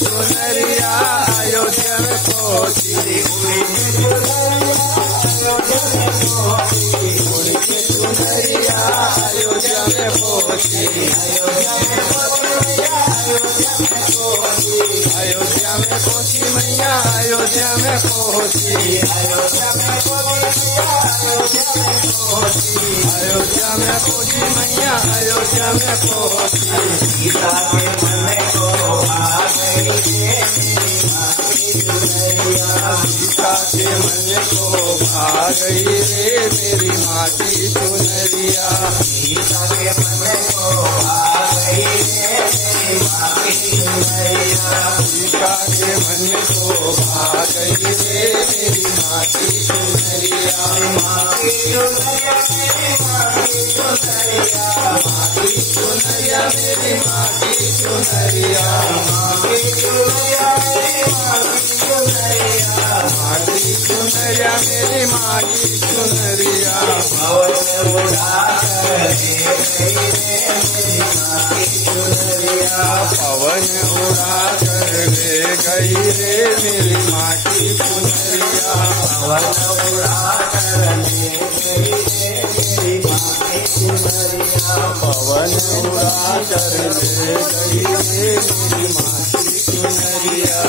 चुनरिया अयोध्या में पहुंची, चुनरिया अयोध्या में पहुंची, अयोध्या में पहुंची मैया अयोध्या में पहुंची, अयोध्या में पहुंची मैया अयोध्या में पहुंची। सीता के मन को आ गई रे सीता के मन को आ गई रे मेरी माँ की चुनरिया, सीता के मन को आ गई रे मेरी माँ की चुनरिया, सीता के मन को आ गई रे मेरी माँ की चुनरिया, माँ की चुनरिया मेरी माँ की चुनरिया, माँ की चुनरिया मेरी माँ की चुनरिया, माँ की चुनरिया मेरी माँ की चुनरिया, माँ की चुनरिया मेरी माँ की चुनरिया। पवन उड़ा कर ले गई रे मेरी माँ की चुनरिया, पवन उड़ा कर ले गई रे मेरी माँ की चुनरिया, पवन उड़ा कर ले गई रे मेरी माँ की चुनरिया, पवन उड़ा कर ले गई रे मेरी माँ की चुनरिया।